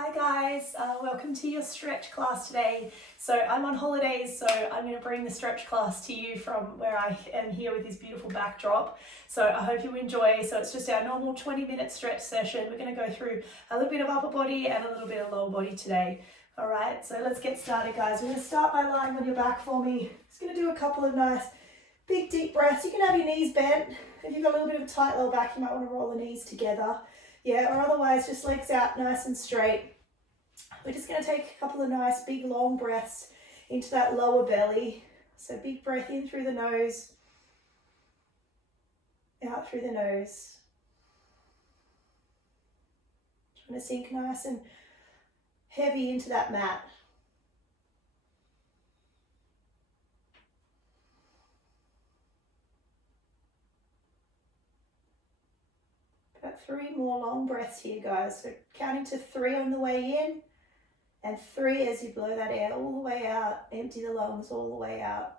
Hi guys, welcome to your stretch class today. So I'm on holidays, so I'm going to bring the stretch class to you from where I am here with this beautiful backdrop. So I hope you enjoy. So it's just our normal 20-minute stretch session. We're going to go through a little bit of upper body and a little bit of lower body today. All right, so let's get started guys. We're going to start by lying on your back for me. Just going to do a couple of nice big deep breaths. You can have your knees bent. If you've got a little bit of a tight lower back, you might want to roll the knees together. Yeah, or otherwise just legs out nice and straight. We're just going to take a couple of nice big long breaths into that lower belly. So big breath in through the nose, out through the nose. Trying to sink nice and heavy into that mat. About 3 more long breaths here, guys. So counting to 3 on the way in and 3 as you blow that air all the way out. Empty the lungs all the way out.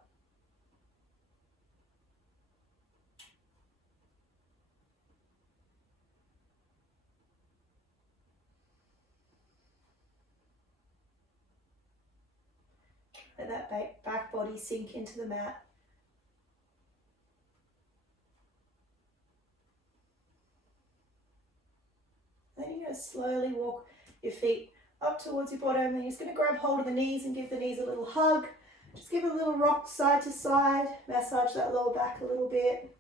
Let that back body sink into the mat. Then you're going to slowly walk your feet up towards your bottom, and you're just going to grab hold of the knees and give the knees a little hug. Just give a little rock side to side, massage that lower back a little bit.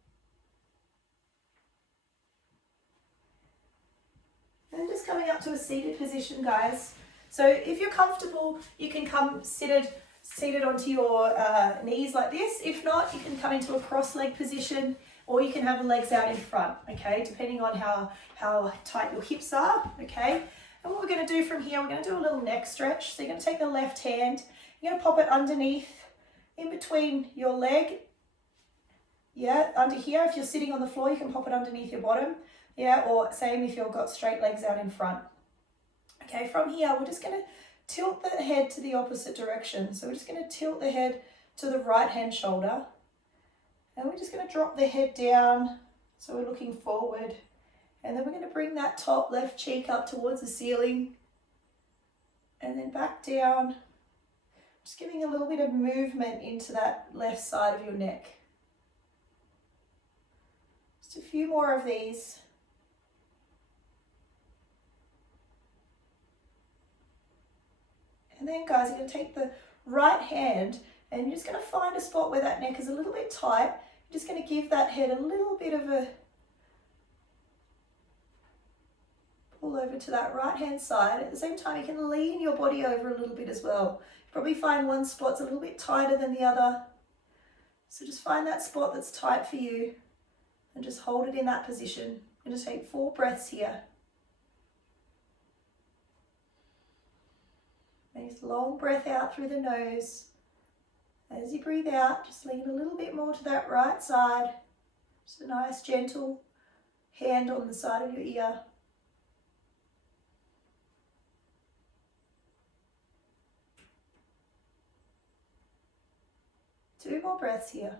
And just coming up to a seated position, guys. So if you're comfortable, you can come seated onto your knees like this. If not, you can come into a cross-leg position, or you can have the legs out in front, okay, depending on how tight your hips are, okay. And what we're going to do from here, we're going to do a little neck stretch. So you're going to take the left hand, you're going to pop it underneath, in between your leg, yeah, under here. If you're sitting on the floor, you can pop it underneath your bottom, yeah, or same if you've got straight legs out in front. Okay, from here, we're just going to tilt the head to the opposite direction. So we're just going to tilt the head to the right hand shoulder, and we're just going to drop the head down so we're looking forward. And then we're going to bring that top left cheek up towards the ceiling and then back down. Just giving a little bit of movement into that left side of your neck. Just a few more of these. And then guys, you're going to take the right hand and you're just going to find a spot where that neck is a little bit tight. You're just going to give that head a little bit of a pull over to that right hand side. At the same time, you can lean your body over a little bit as well. You probably find one spot's a little bit tighter than the other. So just find that spot that's tight for you and just hold it in that position. I'm going to take 4 breaths here. Nice long breath out through the nose. As you breathe out, just lean a little bit more to that right side. Just a nice gentle hand on the side of your ear. Two more breaths here.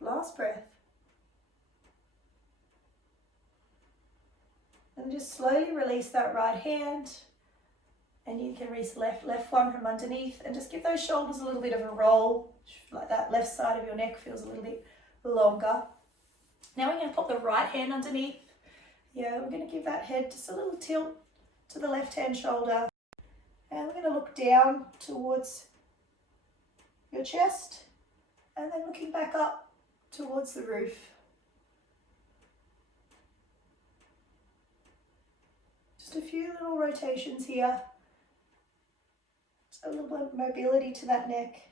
Last breath. And just slowly release that right hand, and you can release left one from underneath, and just give those shoulders a little bit of a roll, like that left side of your neck feels a little bit longer. Now we're going to pop the right hand underneath. Yeah, we're going to give that head just a little tilt to the left hand shoulder, and we're going to look down towards your chest, and then looking back up towards the roof. Just a few little rotations here. Just a little bit of mobility to that neck.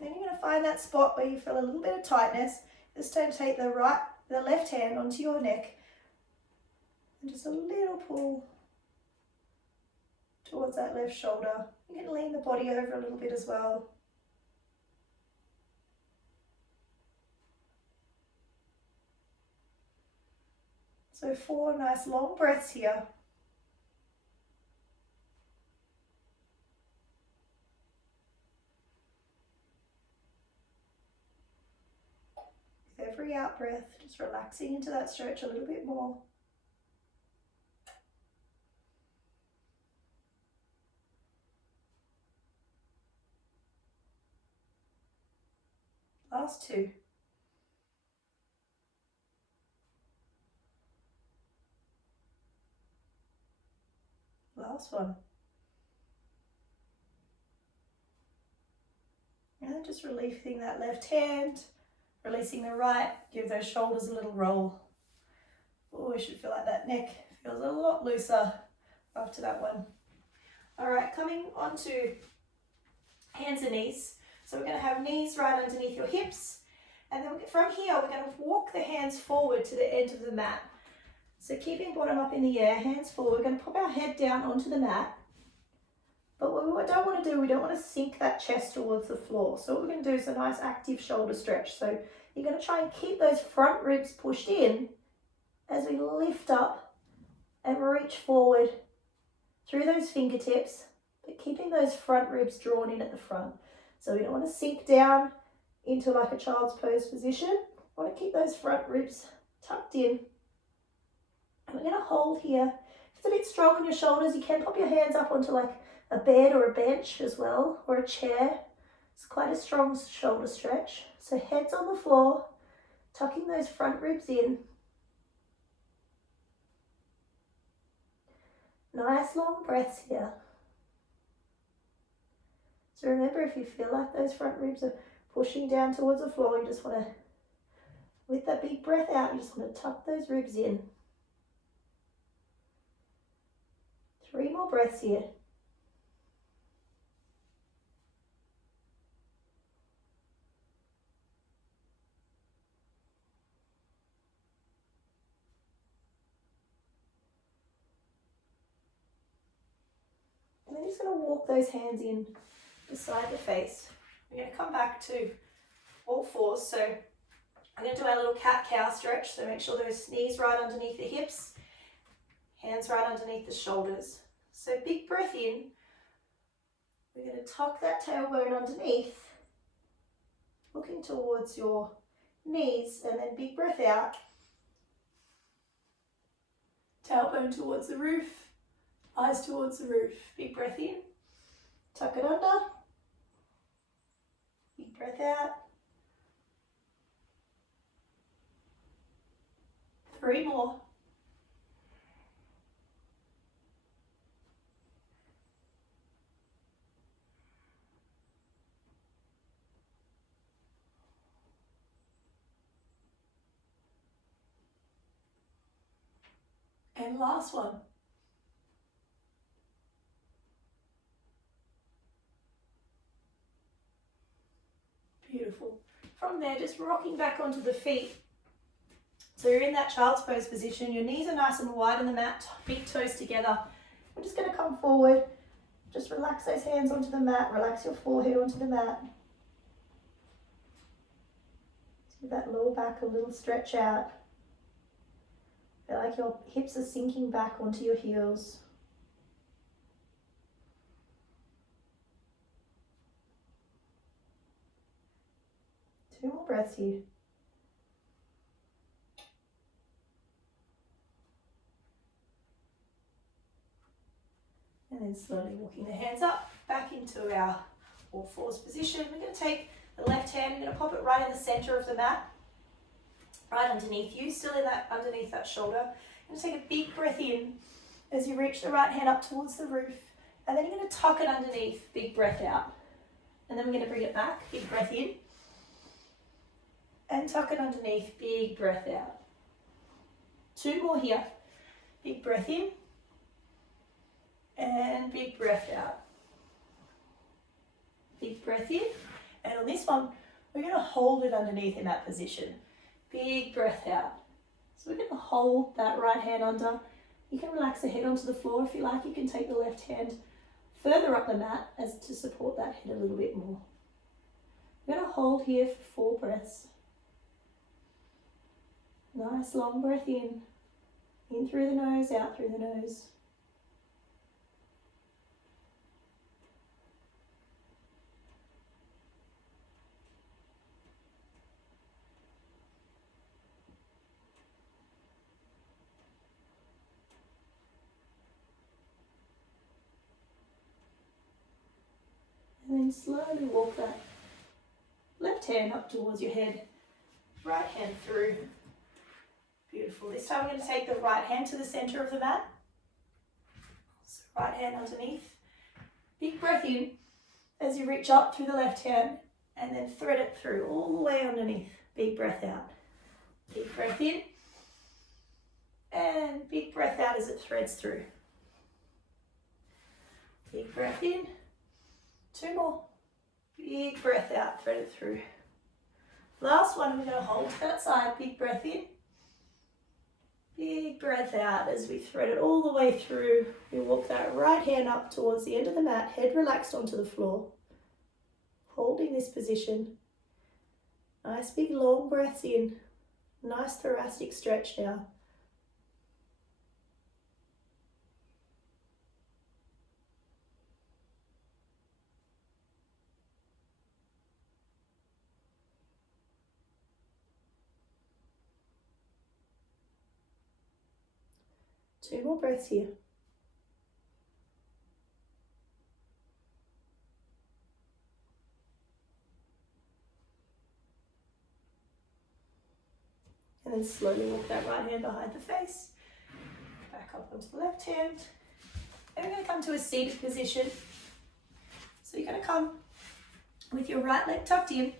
Then you're going to find that spot where you feel a little bit of tightness. Just don't take the left hand onto your neck and just a little pull towards that left shoulder. You can lean the body over a little bit as well. So 4 nice long breaths here. Every out breath, just relaxing into that stretch a little bit more. Last two. Last one. And then just releasing that left hand, releasing the right, give those shoulders a little roll. Oh, you should feel like that neck feels a lot looser after that one. All right, coming on to hands and knees. So we're going to have knees right underneath your hips. And then from here, we're going to walk the hands forward to the end of the mat. So keeping bottom up in the air, hands forward, we're going to pop our head down onto the mat. But what we don't want to do, we don't want to sink that chest towards the floor. So what we're going to do is a nice active shoulder stretch. So you're going to try and keep those front ribs pushed in as we lift up and reach forward through those fingertips, but keeping those front ribs drawn in at the front. So we don't want to sink down into like a child's pose position. We want to keep those front ribs tucked in. And we're going to hold here. If it's a bit strong on your shoulders, you can pop your hands up onto like a bed or a bench as well, or a chair. It's quite a strong shoulder stretch. So head's on the floor, tucking those front ribs in. Nice long breaths here. So remember, if you feel like those front ribs are pushing down towards the floor, you just want to, with that big breath out, you just want to tuck those ribs in. 3 more breaths here. And then just going to walk those hands in beside the face. We're going to come back to all fours. So I'm going to do our little cat-cow stretch. So make sure those knees right underneath the hips, hands right underneath the shoulders. So big breath in. We're going to tuck that tailbone underneath, looking towards your knees, and then big breath out. Tailbone towards the roof, eyes towards the roof. Big breath in, tuck it under, big breath out. 3 more. And last one. Beautiful. From there, just rocking back onto the feet. So you're in that child's pose position. Your knees are nice and wide on the mat, big toes together. We're just going to come forward. Just relax those hands onto the mat. Relax your forehead onto the mat. Give that lower back a little stretch out. Feel like your hips are sinking back onto your heels. Two more breaths here. And then slowly walking the hands up, back into our all fours position. We're going to take the left hand, we're going to pop it right in the center of the mat, right underneath you, still in that underneath that shoulder. You're going to take a big breath in as you reach the right hand up towards the roof, and then you're going to tuck it underneath, big breath out. And then we're going to bring it back, big breath in, and tuck it underneath, big breath out. 2 more here, big breath in, and big breath out. Big breath in, and on this one, we're going to hold it underneath in that position. Big breath out. So we're going to hold that right hand under. You can relax the head onto the floor if you like. You can take the left hand further up the mat as to support that head a little bit more. We're going to hold here for 4 breaths. Nice long breath in through the nose, out through the nose. then slowly walk that left hand up towards your head, right hand through. Beautiful. This time we're going to take the right hand to the center of the mat. So right hand underneath. Big breath in as you reach up through the left hand and then thread it through all the way underneath. Big breath out. Big breath in and big breath out as it threads through. Big breath in. 2 more. Big breath out, thread it through. Last one, we're going to hold to that side. Big breath in. Big breath out as we thread it all the way through. We walk that right hand up towards the end of the mat, head relaxed onto the floor. Holding this position. Nice big long breaths in. Nice thoracic stretch now. Two more breaths here. And then slowly walk that right hand behind the face. Back up onto the left hand. And we're going to come to a seated position. So you're going to come with your right leg tucked in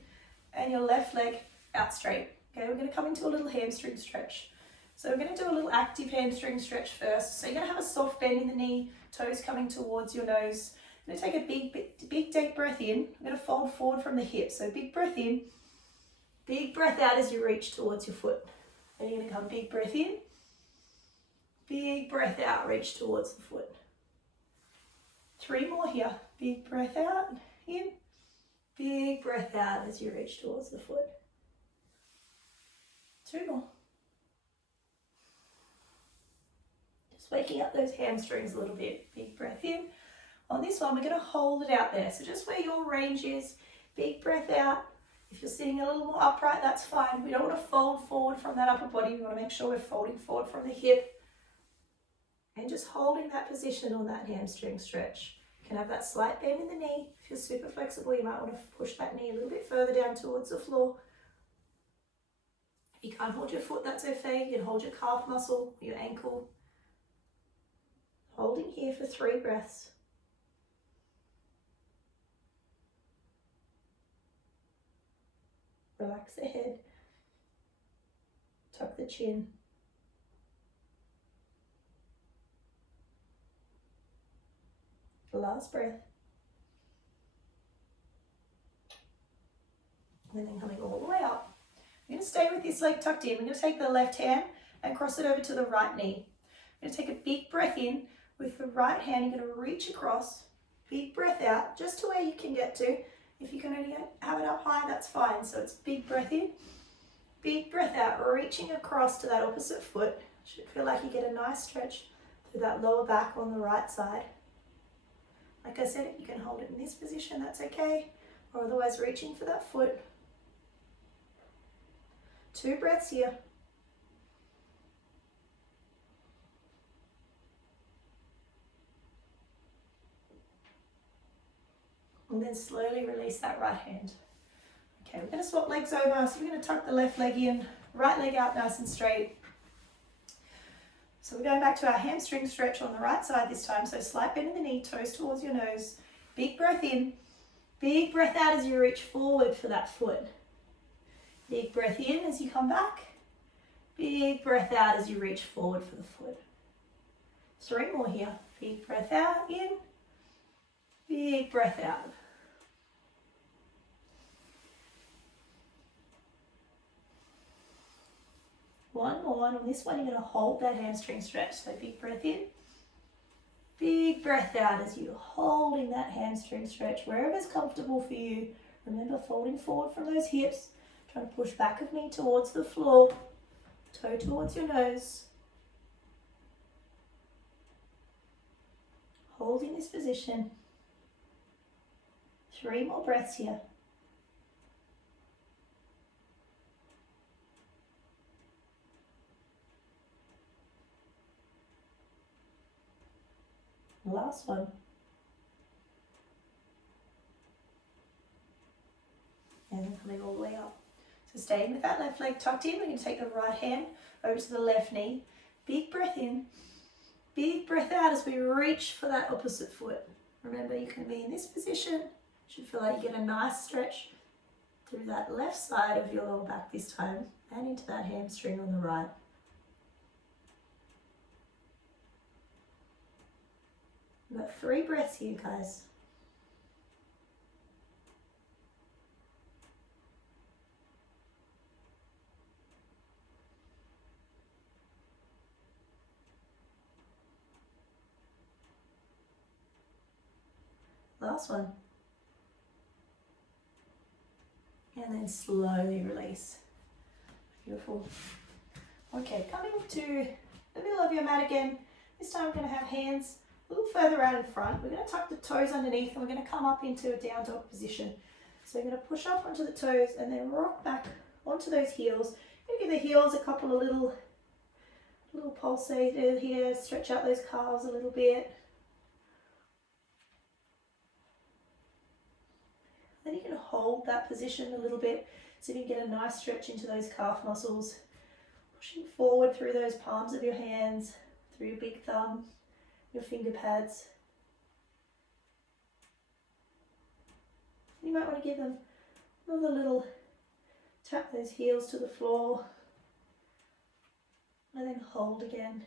and your left leg out straight. Okay, we're going to come into a little hamstring stretch. So we're going to do a little active hamstring stretch first. So you're going to have a soft bend in the knee, toes coming towards your nose. You're going to take a big deep breath in. You're going to fold forward from the hips. So big breath in, big breath out as you reach towards your foot. And you're going to come big breath in, big breath out, reach towards the foot. 3 more here. Big breath out, in, big breath out as you reach towards the foot. 2 more. Just waking up those hamstrings a little bit. Big breath in. On this one, we're going to hold it out there. So just where your range is, big breath out. If you're sitting a little more upright, that's fine. We don't want to fold forward from that upper body. We want to make sure we're folding forward from the hip. And just holding that position on that hamstring stretch. You can have that slight bend in the knee. If you're super flexible, you might want to push that knee a little bit further down towards the floor. If you can't hold your foot, that's okay. You can hold your calf muscle, your ankle. Holding here for 3 breaths. Relax the head. Tuck the chin. Last breath. And then coming all the way up. We're going to stay with this leg tucked in. We're going to take the left hand and cross it over to the right knee. We're going to take a big breath in. With the right hand, you're going to reach across. Big breath out, just to where you can get to. If you can only have it up high, that's fine. So it's big breath in, big breath out, reaching across to that opposite foot. Should feel like you get a nice stretch through that lower back on the right side. Like I said, you can hold it in this position, that's okay. Or otherwise reaching for that foot. 2 breaths here. And then slowly release that right hand. Okay, we're going to swap legs over. So we're going to tuck the left leg in, right leg out nice and straight. So we're going back to our hamstring stretch on the right side this time. So slight bend in the knee, toes towards your nose. Big breath in, big breath out as you reach forward for that foot. Big breath in as you come back. Big breath out as you reach forward for the foot. 3 more here. Big breath out, in. Big breath out. One more, and on this one you're going to hold that hamstring stretch. So big breath in, big breath out as you're holding that hamstring stretch wherever's comfortable for you. Remember, folding forward from those hips, trying to push back of knee towards the floor, toe towards your nose. Holding this position. 3 more breaths here. Last one. and then coming all the way up. So staying with that left leg tucked in, we're going to take the right hand over to the left knee. Big breath in, big breath out as we reach for that opposite foot. Remember, you can be in this position. You should feel like you get a nice stretch through that left side of your lower back this time and into that hamstring on the right. We've got 3 breaths here, guys. Last one. And then slowly release. Beautiful. Okay, coming to the middle of your mat again. This time we're going to have hands a little further out in front. We're going to tuck the toes underneath and we're going to come up into a down dog position. So we're going to push up onto the toes and then rock back onto those heels. You're going to give the heels a couple of little pulsators here. Stretch out those calves a little bit. Then you can hold that position a little bit so you can get a nice stretch into those calf muscles. Pushing forward through those palms of your hands, through your big thumb, your finger pads. You might want to give them another little tap those heels to the floor and then hold again.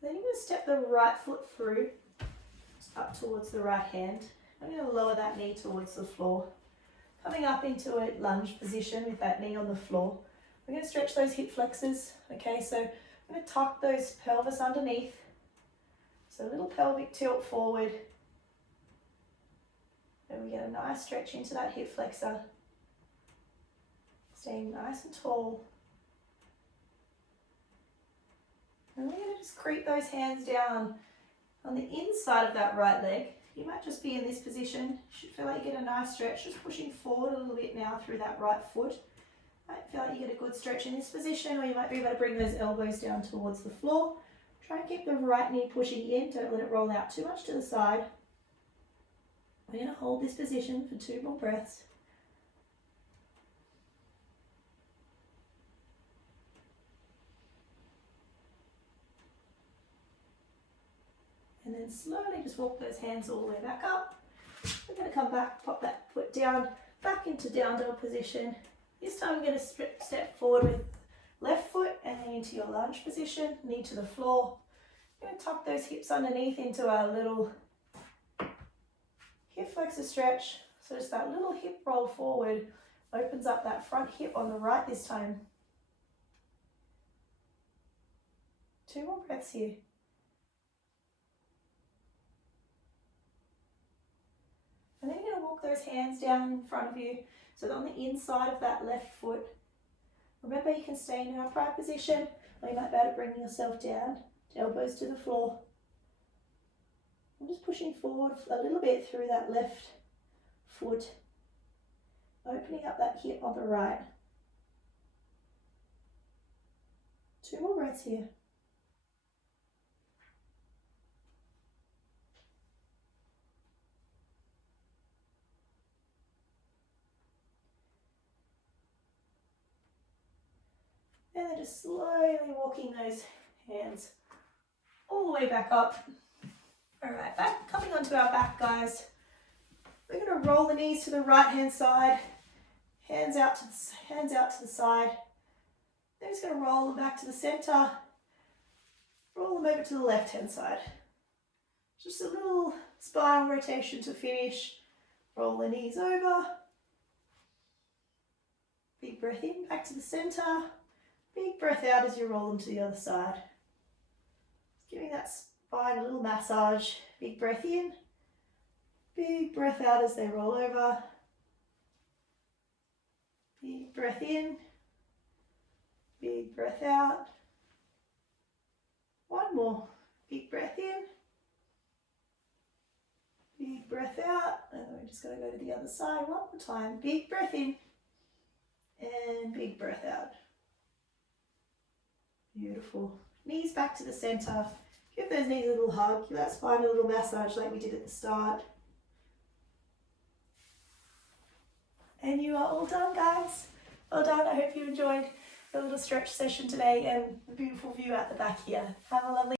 Then you're going to step the right foot through up towards the right hand. I'm going to lower that knee towards the floor. Coming up into a lunge position with that knee on the floor. We're going to stretch those hip flexors. Okay, so I'm going to tuck those pelvis underneath. So a little pelvic tilt forward. And we get a nice stretch into that hip flexor. Staying nice and tall. And we're going to just creep those hands down on the inside of that right leg. You might just be in this position. You should feel like you get a nice stretch, just pushing forward a little bit now through that right foot. Might feel like you get a good stretch in this position, or you might be able to bring those elbows down towards the floor. Try and keep the right knee pushing in, don't let it roll out too much to the side. We're going to hold this position for 2 more breaths. And then slowly just walk those hands all the way back up. We're going to come back, pop that foot down, back into down dog position. This time we're going to step forward with left foot and then into your lunge position, knee to the floor. We're going to tuck those hips underneath into our little hip flexor stretch. So just that little hip roll forward opens up that front hip on the right this time. 2 more breaths here. And then you're going to walk those hands down in front of you, so that on the inside of that left foot. Remember, you can stay in an upright position, or you might be able to bring yourself down, elbows to the floor. I'm just pushing forward a little bit through that left foot, opening up that hip on the right. 2 more breaths here. And then just slowly walking those hands all the way back up. All right, coming onto our back, guys. We're going to roll the knees to the right hand side, hands out to the side. Then just going to roll them back to the center, roll them over to the left hand side. Just a little spinal rotation to finish. Roll the knees over. Big breath in, back to the center. Big breath out as you roll them to the other side. Just giving that spine a little massage. Big breath in. Big breath out as they roll over. Big breath in. Big breath out. 1 more. Big breath in. Big breath out. And then we're just going to go to the other side 1 more time. Big breath in. And big breath out. Beautiful. Knees back to the center. Give those knees a little hug. Give that spine a little massage like we did at the start. And you are all done, guys. Well done. I hope you enjoyed your little stretch session today and the beautiful view out the back here. Have a lovely